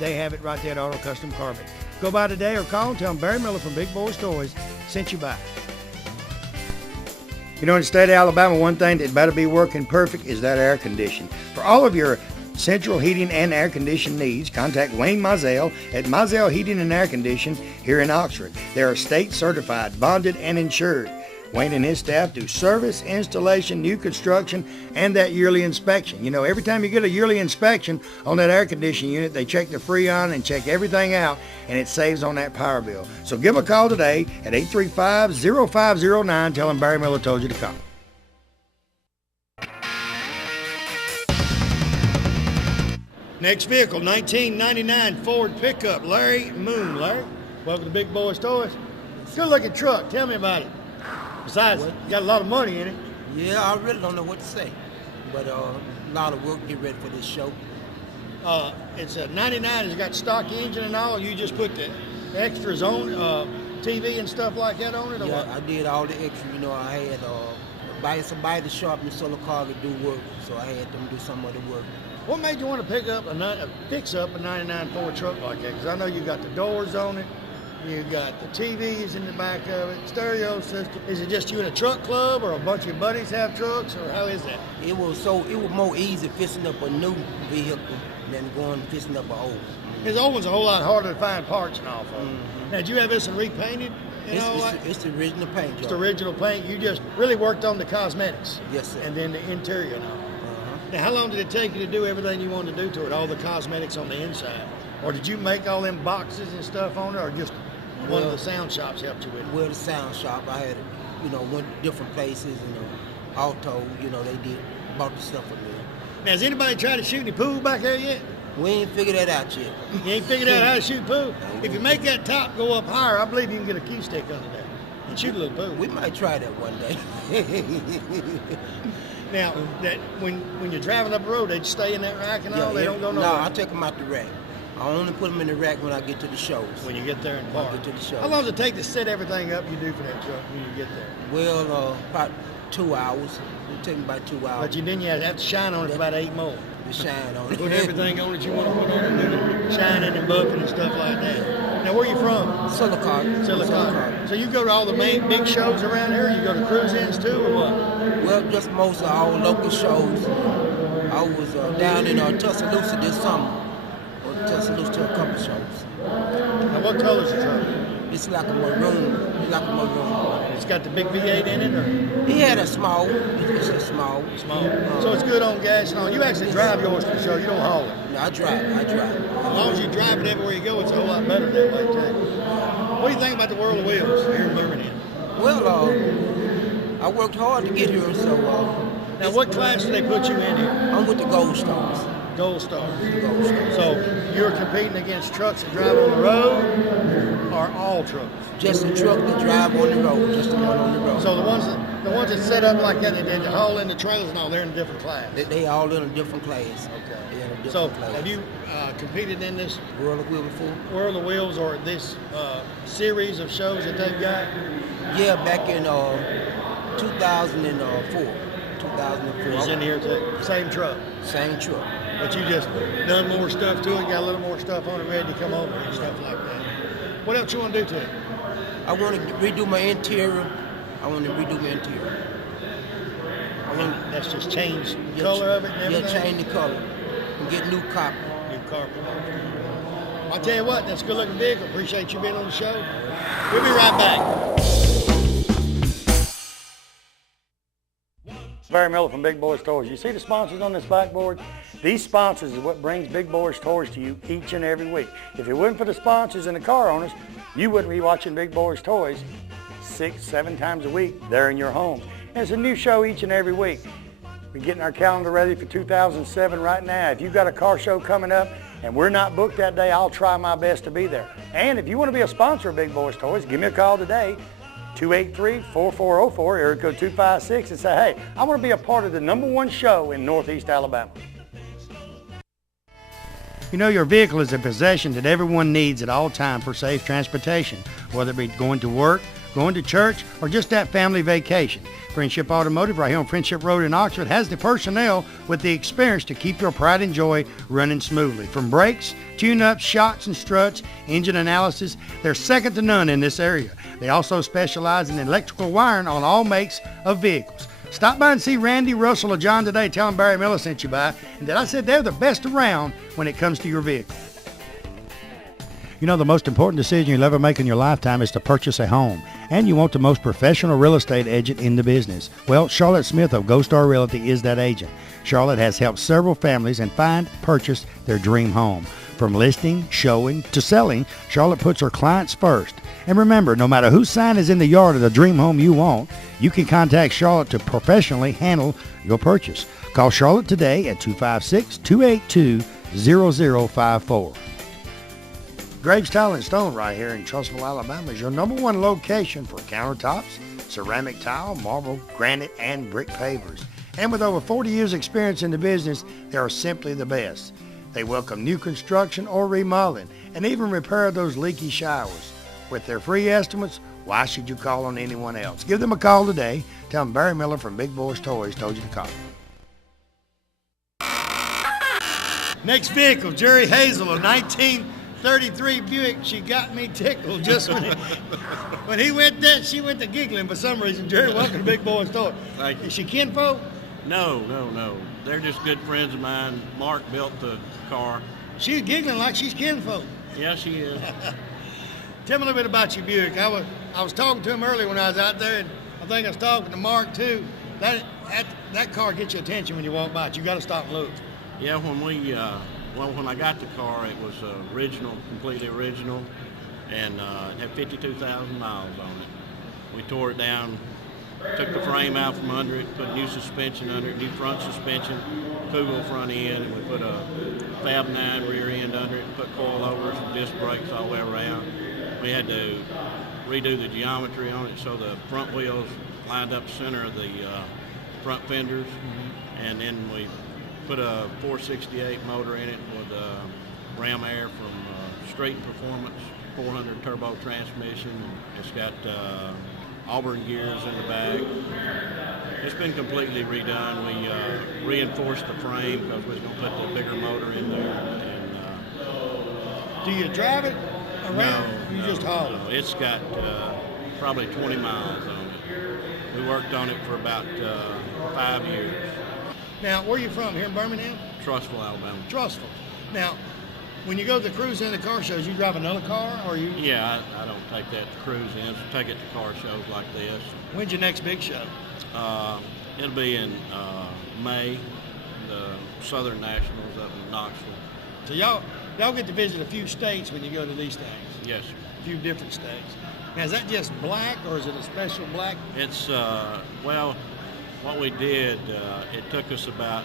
they have it right there at Auto Custom Carbon. Go by today or call and tell them Barry Miller from Big Boyz Toys sent you by. You know, in the state of Alabama, one thing that better be working perfect is that air conditioning. For all of your central heating and air conditioning needs, contact Wayne Mizell at Mizell Heating and Air Conditioning here in Oxford. They are state certified, bonded, and insured. Wayne and his staff do service, installation, new construction, and that yearly inspection. You know, every time you get a yearly inspection on that air conditioning unit, they check the Freon and check everything out, and it saves on that power bill. So give them a call today at 835-0509. Tell them Barry Miller told you to call. Next vehicle, 1999 Ford pickup, Larry Moon. Larry, welcome to Big Boyz Toys. Good looking truck. Tell me about it. Besides, you got a lot of money in it. Yeah, I really don't know what to say, but a lot of work get ready for this show. It's a 99. It's got stock engine and all. You just put the extras on, TV and stuff like that on it, or Yeah, what? I did all the extra. You know, I had somebody to sharpen the solar car to do work, so I had them do some of the work. What made you want to fix up a 99 Ford truck like that? Because I know you got the doors on it. You got the TVs in the back of it, stereo system. Is it just you in a truck club, or a bunch of your buddies have trucks, or how is that? It was more easy fixing up a new vehicle than going fixing up an old. His old one's a whole lot harder to find parts and all for. Mm-hmm. Now, did you have this one repainted and all that? It's the original paint job. It's the original paint. You just really worked on the cosmetics. Yes, sir. And then the interior and all. Now, how long did it take you to do everything you wanted to do to it, all the cosmetics on the inside? Or did you make all them boxes and stuff on it, or just one of the sound shops helped you with it? Well, the sound shop, I had, went to different places, Alto, they bought the stuff for me. Now, has anybody tried to shoot any pool back there yet? We ain't figured that out yet. You ain't figured out how to shoot pool? If you make that top go up higher, I believe you can get a key stick under there and shoot a little pool. We might try that one day. Now, that when you're driving up the road, they stay in that rack and all? They don't go nowhere? No, I take them out the rack. I only put them in the rack when I get to the shows. When you get there and park. Get to the shows. How long does it take to set everything up you do for that truck when you get there? Well, about 2 hours. It'll take me about 2 hours. But then you have to shine on it for about 8 more. To shine on it. Put everything on it you want to put on it, and then shining and buffing and stuff like that. Now, where you from? Silicon. So you go to all the main big shows around here? You go to cruise-ins too, or what? Well, just most of all local shows. I was down in Tuscaloosa this summer. Tuscaloosa to a couple shows. Now, what color's the truck? It's like a maroon. It's got the big V8 in it, or? He had a small. It's a small. So it's good on gas and all. You actually drive yours to the show. You don't haul it. No, I drive. As long as you drive it everywhere you go, it's a whole lot better that way too. What do you think about the World of Wheels here in Birmingham? Well, I worked hard to get here, so. Now, what class do they put you in here? I'm with the Gold Stars. Gold Stars. So you're competing against trucks that drive on the road, or all trucks? Just a truck that drive on the road, just the one on the road. So the ones that set up like that, they haul in the trailers and all, they're in a different class? They all in a different class. Okay. Class. Have you competed in this World of Wheels before? World of Wheels, or this series of shows that they've got? Yeah, back in 2004. It's in here too. Same truck. Same truck. But you just done more stuff to it, got a little more stuff on it ready to come over and stuff like that. What else you want to do to it? I want to redo my interior. That's just change the color of it and everything? Yeah, change the color. And get new carpet. I'll tell you what, that's a good looking vehicle. Appreciate you being on the show. We'll be right back. Barry Miller from Big Boyz Toys. You see the sponsors on this backboard? These sponsors is what brings Big Boyz Toys to you each and every week. If it wasn't for the sponsors and the car owners, you wouldn't be watching Big Boyz Toys 6-7 times a week there in your home. And it's a new show each and every week. We're getting our calendar ready for 2007 right now. If you've got a car show coming up and we're not booked that day, I'll try my best to be there. And if you want to be a sponsor of Big Boyz Toys, give me a call today. 283-4404, area code 256, and say, hey, I want to be a part of the #1 show in Northeast Alabama. You know, your vehicle is a possession that everyone needs at all times for safe transportation, whether it be going to work going to church, or just that family vacation. Friendship Automotive right here on Friendship Road in Oxford has the personnel with the experience to keep your pride and joy running smoothly. From brakes, tune-ups, shocks and struts, engine analysis, they're second to none in this area. They also specialize in electrical wiring on all makes of vehicles. Stop by and see Randy, Russell, or John today. Tell them Barry Miller sent you by, and that I said they're the best around when it comes to your vehicle. You know, the most important decision you'll ever make in your lifetime is to purchase a home, and you want the most professional real estate agent in the business. Well, Charlotte Smith of Gold Star Realty is that agent. Charlotte has helped several families and purchase their dream home. From listing, showing, to selling, Charlotte puts her clients first. And remember, no matter whose sign is in the yard of the dream home you want, you can contact Charlotte to professionally handle your purchase. Call Charlotte today at 256-282-0054. Graves Tile and Stone right here in Trussville, Alabama is your #1 location for countertops, ceramic tile, marble, granite, and brick pavers. And with over 40 years experience in the business, they are simply the best. They welcome new construction or remodeling and even repair those leaky showers. With their free estimates, why should you call on anyone else? Give them a call today. Tell them Barry Miller from Big Boyz Toyz told you to call. Next vehicle, Jerry Hazel, a 1933 Buick. She got me tickled just when he went there. She went to giggling for some reason. Jerry, welcome to Big Boyz Toyz. Thank you. Is she kinfolk? No. They're just good friends of mine. Mark built the car. She's giggling like she's kinfolk. Yeah, she is. Tell me a little bit about your Buick. I was talking to him earlier when I was out there, and I think I was talking to Mark too. That car gets your attention when you walk by it. You got to stop and look. Yeah, when I got the car, it was original, completely original, and it had 52,000 miles on it. We tore it down, took the frame out from under it, put new suspension under it, new front suspension, Kugel front end, and we put a Fab 9 rear end under it, and put coilovers and disc brakes all the way around. We had to redo the geometry on it so the front wheels lined up the center of the front fenders, and then we put a 468 motor in it with Ram Air from Straight Performance, 400 turbo transmission. It's got Auburn gears in the back. It's been completely redone. We reinforced the frame because we was going to put the bigger motor in there. And, do you drive it around? No, you just haul it? No. It's got probably 20 miles on it. We worked on it for about 5 years. Now, where are you from? Here in Birmingham? Trussville, Alabama. Trussville. Now, when you go to the cruise in the car shows, you drive another car, or you? Yeah, I don't take that to cruise in. I take it to car shows like this. When's your next big show? It'll be in May, the Southern Nationals up in Knoxville. So y'all get to visit a few states when you go to these things? Yes, sir. A few different states. Now, is that just black, or is it a special black? It's, well, what we did, it took us about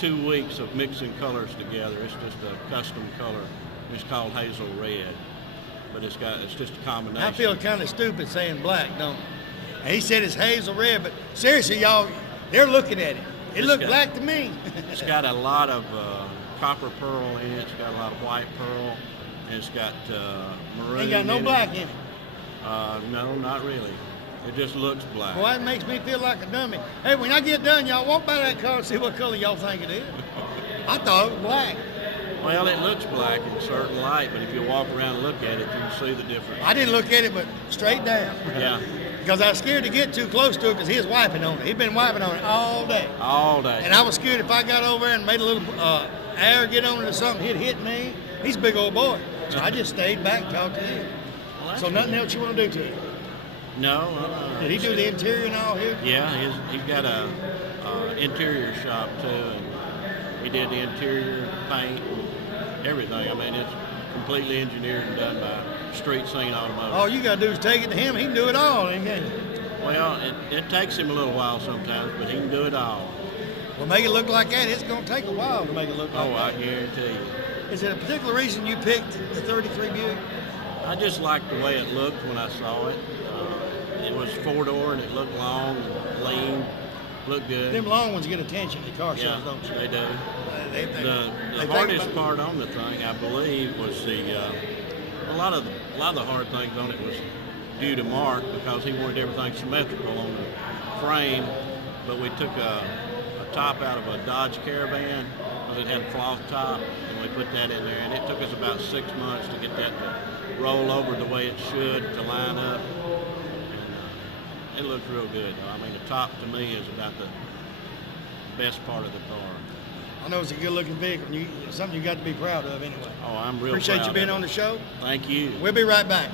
2 weeks of mixing colors together. It's just a custom color. It's called Hazel Red, but it's just a combination. I feel kind of stupid saying black, don't I? And he said it's Hazel Red, but seriously, y'all, they're looking at it. It looked black to me. It's got a lot of copper pearl in it. It's got a lot of white pearl, and it's got maroon. Ain't got no black in it. No, not really. It just looks black. Well, that makes me feel like a dummy. Hey, when I get done, y'all walk by that car and see what color y'all think it is. I thought it was black. Well, it looks black in certain light, but if you walk around and look at it, you can see the difference. I didn't look at it, but straight down. Yeah. Because I was scared to get too close to it because he was wiping on it. He'd been wiping on it all day. All day. And I was scared if I got over there and made a little air get on it or something, he'd hit me. He's a big old boy. So I just stayed back and talked to him. Well, so nothing else you want to do to it? No. Did he do the interior and all here? Yeah, he's got a interior shop too, and he did the interior, paint, everything. I mean, it's completely engineered and done by Street Scene Automotive. All you got to do is take it to him. He can do it all, ain't he? Well, it takes him a little while sometimes, but he can do it all. Well, make it look like that. It's going to take a while to make it look like that. I guarantee you. Is there a particular reason you picked the 33 Buick? I just liked the way it looked when I saw it. It was 4-door and it looked long, lean, looked good. Them long ones get attention at car shows, don't you? They do. The hardest part on the thing, I believe, was a lot of the hard things on it was due to Mark because he wanted everything symmetrical on the frame, but we took a top out of a Dodge Caravan because it had a cloth top, and we put that in there, and it took us about 6 months to get that to roll over the way it should, to line up, and it looks real good. I mean, the top to me is about the best part of the car. I know it's a good-looking vehicle, and something you got to be proud of anyway. Oh, I'm real Appreciate proud you being of on it. the show. Thank you. We'll be right back.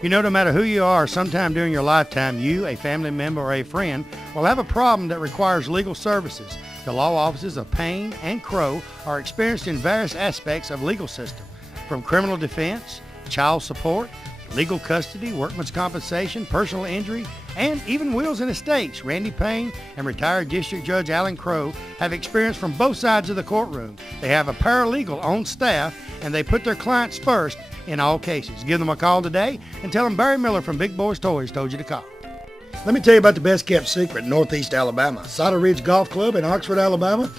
You know, no matter who you are, sometime during your lifetime, you, a family member, or a friend will have a problem that requires legal services. The law offices of Payne and Crow are experienced in various aspects of legal system, from criminal defense, child support, legal custody, workman's compensation, personal injury, and even wills and estates. Randy Payne and retired District Judge Alan Crow have experience from both sides of the courtroom. They have a paralegal on staff, and they put their clients first in all cases. Give them a call today and tell them Barry Miller from Big Boyz Toyz told you to call. Let me tell you about the best kept secret in Northeast Alabama. Cider Ridge Golf Club in Oxford, Alabama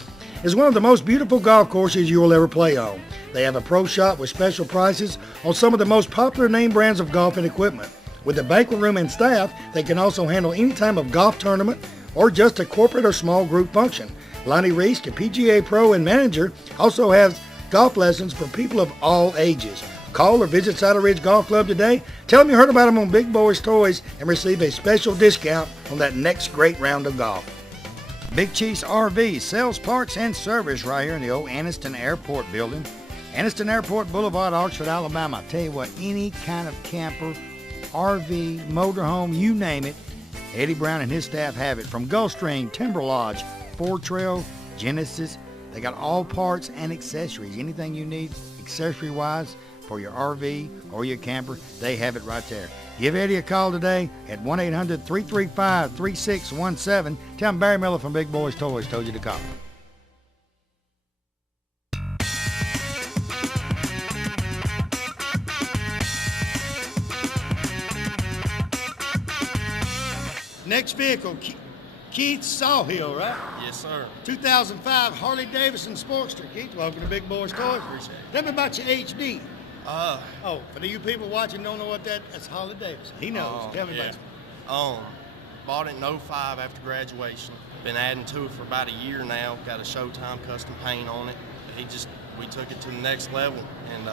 is one of the most beautiful golf courses you will ever play on. They have a pro shop with special prices on some of the most popular name brands of golf and equipment. With a banquet room and staff, they can also handle any type of golf tournament or just a corporate or small group function. Lonnie Reese, the PGA pro and manager, also has golf lessons for people of all ages. Call or visit Cider Ridge Golf Club today. Tell them you heard about them on Big Boyz Toyz and receive a special discount on that next great round of golf. Big Chiefs RV sells parts and service right here in the old Anniston Airport building. Anniston Airport Boulevard, Oxford, Alabama. I tell you what, any kind of camper, RV, motorhome, you name it, Eddie Brown and his staff have it. From Gulfstream, Timber Lodge, Ford Trail, Genesis, they got all parts and accessories. Anything you need accessory-wise for your RV or your camper, they have it right there. Give Eddie a call today at 1-800-335-3617. Tell him Barry Miller from Big Boyz Toyz told you to call. Next vehicle, Keith Sawhill, right? Yes, sir. 2005 Harley Davidson Sportster. Keith, welcome to Big Boyz Toyz. Appreciate it. Tell me about your HD. Oh, For you people watching don't know what that's Harley Davidson. He knows. Tell me about it. Bought it in 05 after graduation. Been adding to it for about a year now. Got a Showtime custom paint on it. We took it to the next level and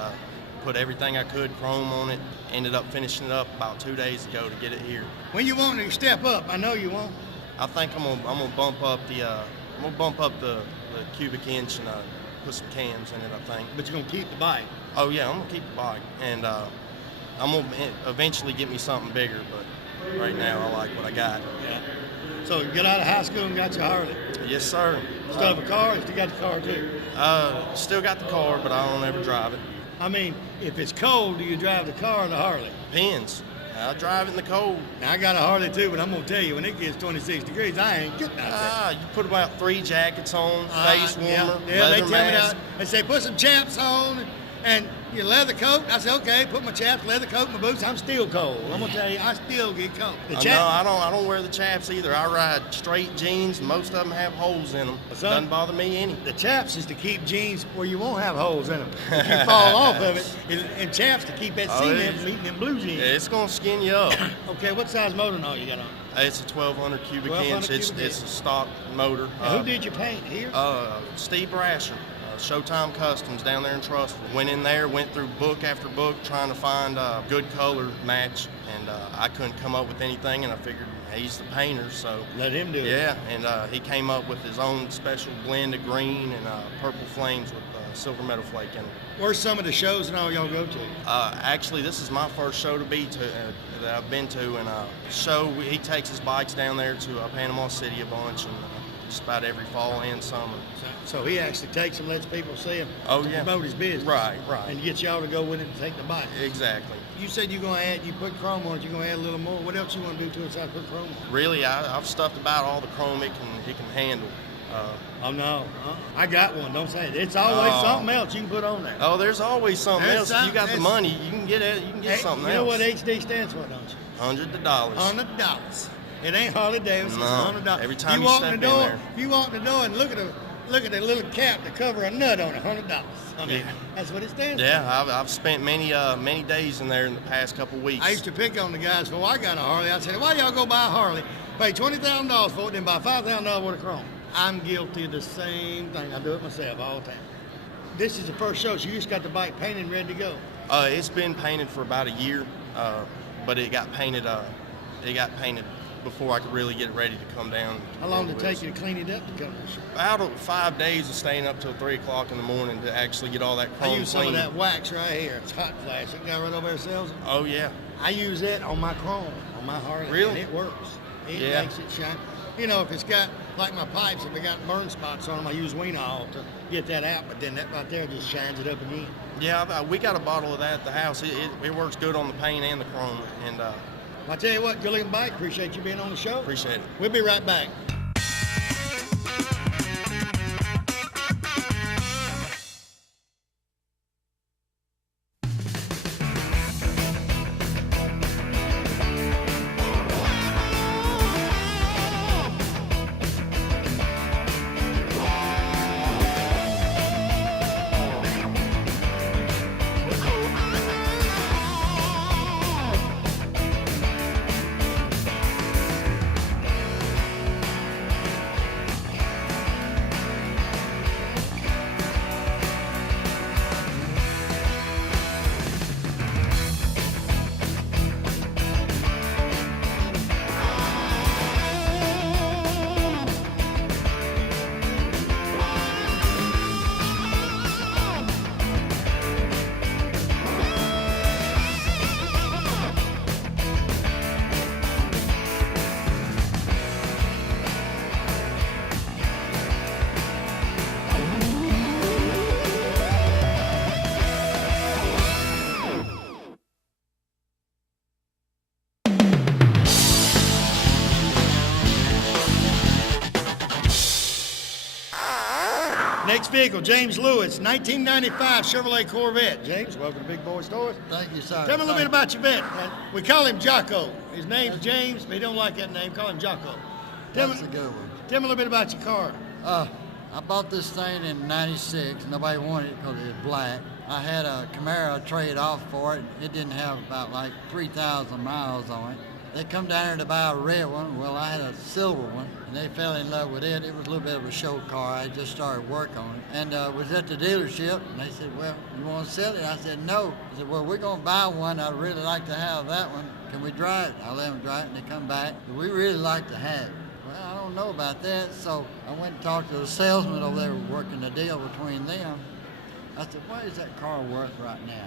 put everything I could, chrome on it. Ended up finishing it up about 2 days ago to get it here. When you want to step up, I know you won't. I think I'm gonna bump up the cubic inch and put some cams in it, I think. But you're gonna keep the bike. Oh yeah, I'm gonna keep the bike, and I'm gonna eventually get me something bigger. But right now, I like what I got. Yeah. So you got out of high school and got your Harley. Yes, sir. Still have a car? Or still got the car too? Still got the car, but I don't ever drive it. I mean, if it's cold, do you drive the car or the Harley? Depends. I drive it in the cold. Now, I got a Harley too, but I'm gonna tell you, when it gets 26 degrees, I ain't getting out there. You put about 3 jackets on, face warmer, Yeah, leather they tell mask. me that. They say put some chaps on and your leather coat. I say okay, put my chaps, leather coat, my boots. I'm still cold. I'm gonna tell you, I still get cold. No, I don't wear the chaps either. I ride straight jeans, and most of them have holes in them. It doesn't bother me any. The chaps is to keep jeans where you won't have holes in them. If you fall off of it, and chaps to keep that cement from eating them blue jeans. It's gonna skin you up. Okay, what size motor and all you got on? It's a 1200 cubic inch. It's a stock motor. Now, who did your paint here? Steve Brasher. Showtime Customs down there in Trussville. Went in there, went through book after book trying to find a good color match, and I couldn't come up with anything, and I figured he's the painter, so let him do it. Yeah, and he came up with his own special blend of green and purple flames with silver metal flake in it. Where's some of the shows and all y'all go to? Actually, this is my first show that I've been to, and he takes his bikes down there to Panama City a bunch, and just about every fall and summer. So he actually takes and lets people see him to promote his business. Right. And gets y'all to go with him and take the bike. Exactly. You said you put chrome on it, you're going to add a little more. What else you want to do to it besides put chrome on it? Really, I've stuffed about all the chrome it can handle. Oh, no. I got one. Don't say it. It's always something else you can put on there. Oh, there's always something else. If you got the money, you can get it. You can get something else. You know what HD stands for, don't you? $100. $100. It ain't Harley Davidson. No. It's $100. Every time you step in there. You walk in the door and look at look at the little cap to cover a nut on it, $100. Okay. Yeah. That's what it stands for. Yeah, I've spent many days in there in the past couple weeks. I used to pick on the guys before I got a Harley. I said, why y'all go buy a Harley, pay $20,000 for it, then buy $5,000 worth of chrome? I'm guilty of the same thing. I do it myself all the time. This is the first show, so you just got the bike painted and ready to go. It's been painted for about a year, but it got painted. It got painted before I could really get it ready to come down. How long did it take you to clean it up to come to the show? About 5 days of staying up till 3 o'clock in the morning to actually get all that chrome I use some of clean. that wax right here. It's hot flash. That guy right over there sells it. Oh yeah. I use that on my chrome, on my Harley. Really? And it works. It Yeah. makes it shine. You know, if it's got, like my pipes, if they got burn spots on them, I use Wienol to get that out, but then that right there just shines it up again. Yeah, we got a bottle of that at the house. It works good on the paint and the chrome, and I tell you what, good looking bike. Appreciate you being on the show. appreciate it. We'll be right back. Next vehicle, James Lewis, 1995 Chevrolet Corvette. James, welcome to Big Boyz Toyz. Thank you, sir. Tell me a little bit about your vet. We call him Jocko. His name's James, but he don't like that name. Call him Jocko. That's a good one. Tell me a little bit about your car. I bought this thing in '96. Nobody wanted it because it was black. I had a Camaro trade off for it. It didn't have about like 3,000 miles on it. They come down here to buy a red one. Well, I had a silver one, and they fell in love with it. It was a little bit of a show car. I just started work on it, and was at the dealership, and they said, well, you want to sell it? I said, no. I said, well, we're going to buy one. I'd really like to have that one. Can we drive it? I let them drive it, and they come back. We really like to have it. Well, I don't know about that, so I went and talked to the salesman over there working the deal between them. I said, what is that car worth right now?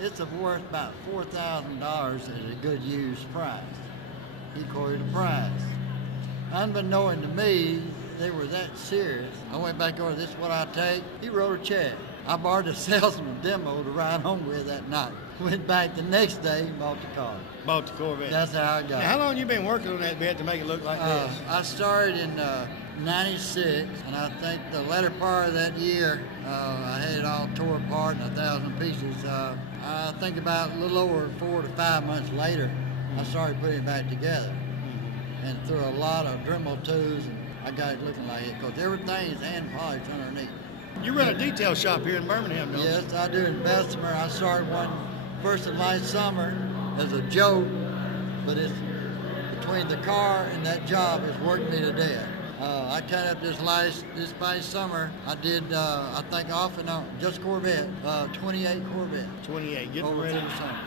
It's worth about $4,000 at a good used price. He quoted a price. Unbeknown to me, they were that serious. I went back over, this is what I take. He wrote a check. I borrowed the salesman demo to ride home with that night. Went back the next day and bought the car. Bought the Corvette. That's how I got Now, it. how long you been working on that vet to make it look like this? I started in '96, and I think the latter part of that year, I had it all tore apart in 1,000 pieces. I think about a little over 4 to 5 months later, I started putting it back together. And through a lot of Dremel tools, and I got it looking like it, because everything is hand polished underneath. You run a detail shop here in Birmingham, don't you? Yes, I do in Bessemer. I started one first of last summer as a joke, but it's between the car and that job has worked me to death. I cut up this past summer. I did, I think off and on, just Corvette, 28 Corvette. 28, getting Over ready. through the summer.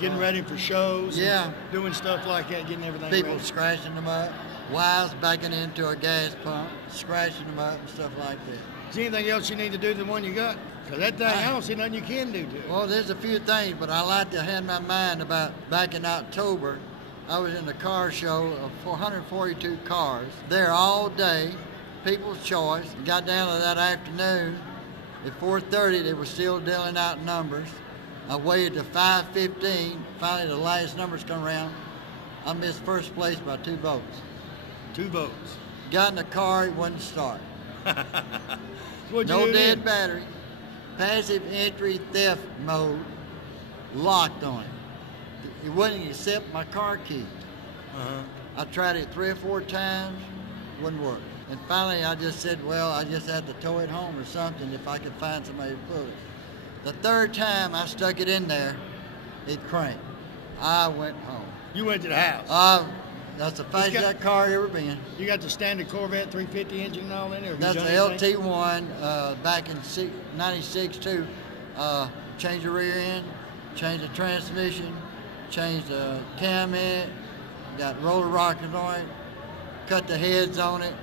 Getting ready for shows. Yeah. And doing stuff like that, getting everything People ready. scratching them up, wires backing into a gas pump, scratching them up and stuff like that. Is there anything else you need to do than the one you got? Because that thing, I don't see nothing you can do to it. Well, there's a few things, but I like to have my mind about back in October, I was in a car show of 442 cars there all day, People's Choice. Got down to that afternoon. At 4:30, they were still dealing out numbers. I waited to 5:15. Finally, the last numbers come around. I missed first place by 2 votes. 2 votes. Got in the car, it wouldn't start. What'd you No do dead then? battery. Passive entry theft mode. Locked on it. It wouldn't accept my car key. Uh-huh. I tried it 3 or 4 times. wouldn't work. And finally, I just said, well, I just had to tow it home or something if I could find somebody to pull it. The third time I stuck it in there, it cranked. I went home. You went to the house? That's the fastest that car ever been. You got the standard Corvette 350 engine and all in there? That's the LT1 back in '96 too. Changed the rear end, changed the transmission, changed the cam in it, got roller rockers on it, cut the heads on it,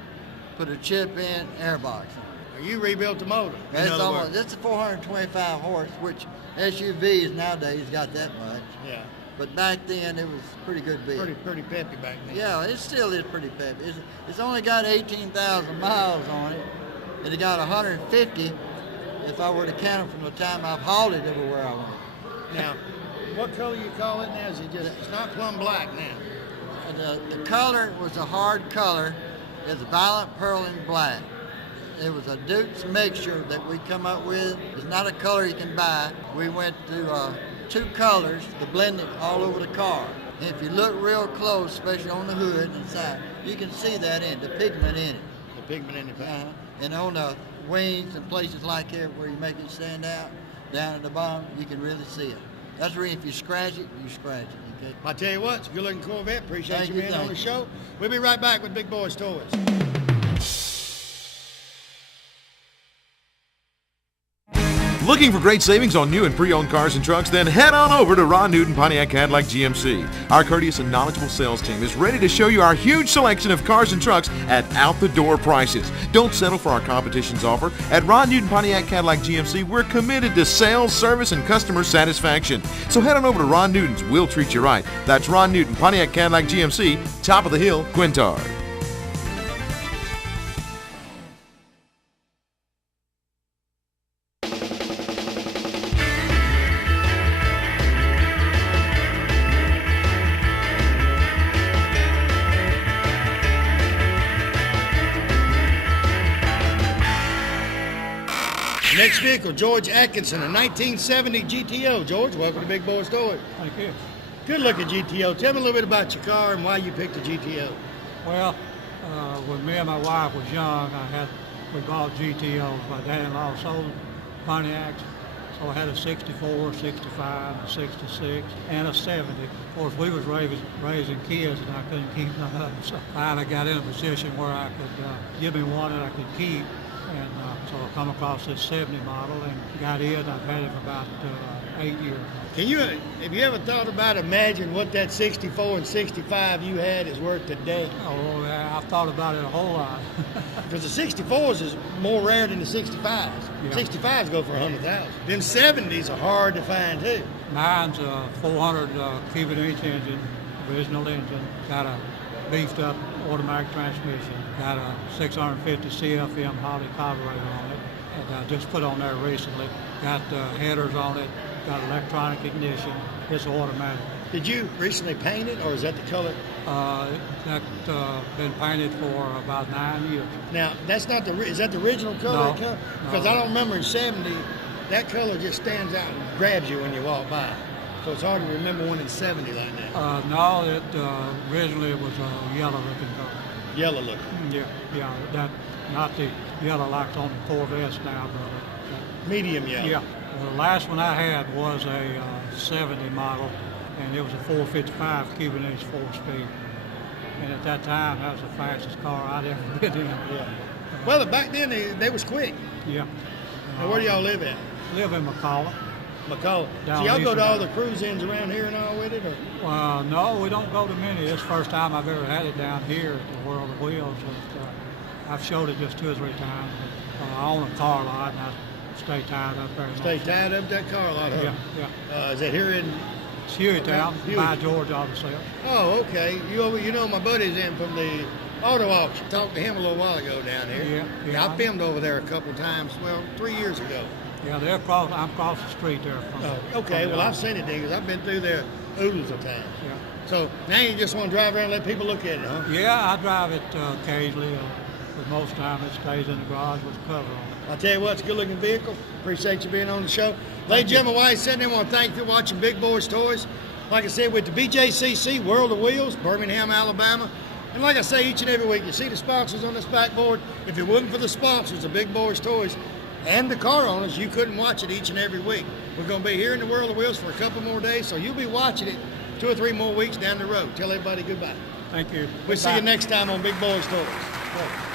put a chip in, airbox. You rebuilt the motor. It's a 425 horse, which SUVs nowadays got that much. Yeah. But back then it was pretty good big. Pretty peppy back then. Yeah, it still is pretty peppy. It's only got 18,000 miles on it. It got 150 if I were to count it from the time I've hauled it everywhere I went. Now, what color you call it now? Is it just, it's not plumb black now? The color was a hard color. It's violet, pearl, and black. It was a Duke's mixture that we come up with. It's not a color you can buy. We went to 2 colors to blend it all over the car. And if you look real close, especially on the hood and side, you can see that the pigment in it. The pigment in it. And on the wings and places like that where you make it stand out, down at the bottom, you can really see it. That's the reason if you scratch it, you scratch it. Okay? I tell you what, it's a good-looking Corvette. Appreciate you being on the show. We'll be right back with Big Boyz Toyz. Looking for great savings on new and pre-owned cars and trucks? Then head on over to Ron Newton Pontiac Cadillac GMC. Our courteous and knowledgeable sales team is ready to show you our huge selection of cars and trucks at out-the-door prices. Don't settle for our competition's offer. At Ron Newton Pontiac Cadillac GMC, we're committed to sales, service, and customer satisfaction. So head on over to Ron Newton's. We'll treat you right. That's Ron Newton Pontiac Cadillac GMC, top of the hill, Quintard. Next vehicle, George Atkinson, a 1970 GTO. George, welcome to Big Boyz Toyz. Thank you. Good looking GTO. Tell me a little bit about your car and why you picked a GTO. Well, when me and my wife was young, we bought GTOs. My dad-in-law sold Pontiacs, so I had a 64, 65, a 66, and a 70. Of course, we was raising kids, and I couldn't keep none of them. So I finally got in a position where I could give me one that I could keep. And so I come across this 70 model and got it. I've had it for about 8 years. Have you ever thought about imagine what that 64 and 65 you had is worth today? Oh, yeah, I've thought about it a whole lot. Because the 64s is more rare than the 65s. Yeah. 65s go for 100,000. Them 70s are hard to find too. Mine's a 400 cubic inch engine, original engine, got a beefed up automatic transmission, got a 650 CFM Holly carburetor on it, and I just put on there recently. Got headers on it, got electronic ignition. It's automatic. Did you recently paint it, or is that the color? That's been painted for about 9 years. Now, that's not is that the original color? No. Because I don't remember in 70, that color just stands out and grabs you when you walk by. So it's hard to remember one in 70 like that. No, originally it was a yellow looking color. Yellow looking? Yeah, not the yellow like on the Corvettes now, but medium yellow. Yeah. The last one I had was a 70 model, and it was a 455 cubic inch 4-speed. And at that time, that was the fastest car I'd ever been in. Yeah. Well, back then they was quick. Yeah. Now, where do y'all live at? Live in McCullough. So y'all go to all the cruise-ins around here and all with it? Or? No, we don't go to many. This is the first time I've ever had it down here at the World of Wheels. I've showed it just 2 or 3 times. I own a car lot, and I stay tied up there. Stay tied up that car lot, huh? Yeah. Is that here in? It's Hueytown, by George Auto Sales. Oh, okay. You know my buddy's in from the auto auction. Talked to him a little while ago down here. Yeah. I filmed over there a couple times, 3 years ago. Yeah, I'm across the street there. Okay. Well, I've seen it then, because I've been through there oodles of times. Yeah. So now you just want to drive around and let people look at it, huh? Yeah, I drive it occasionally, but most of the time it stays in the garage with cover on it. I'll tell you what, it's a good-looking vehicle. Appreciate you being on the show. Ladies and gentlemen, while you're sitting there, I want to thank you for watching Big Boyz Toyz. Like I said, with the BJCC World of Wheels, Birmingham, Alabama, And like I say each and every week, you see the sponsors on this backboard. If it wasn't for the sponsors, the big Boyz Toyz, and the car owners, you couldn't watch it each and every week. We're going to be here in the World of Wheels for a couple more days, so you'll be watching it 2 or 3 more weeks down the road. Tell everybody goodbye. Thank you. We'll see you next time on Big Boyz Toyz.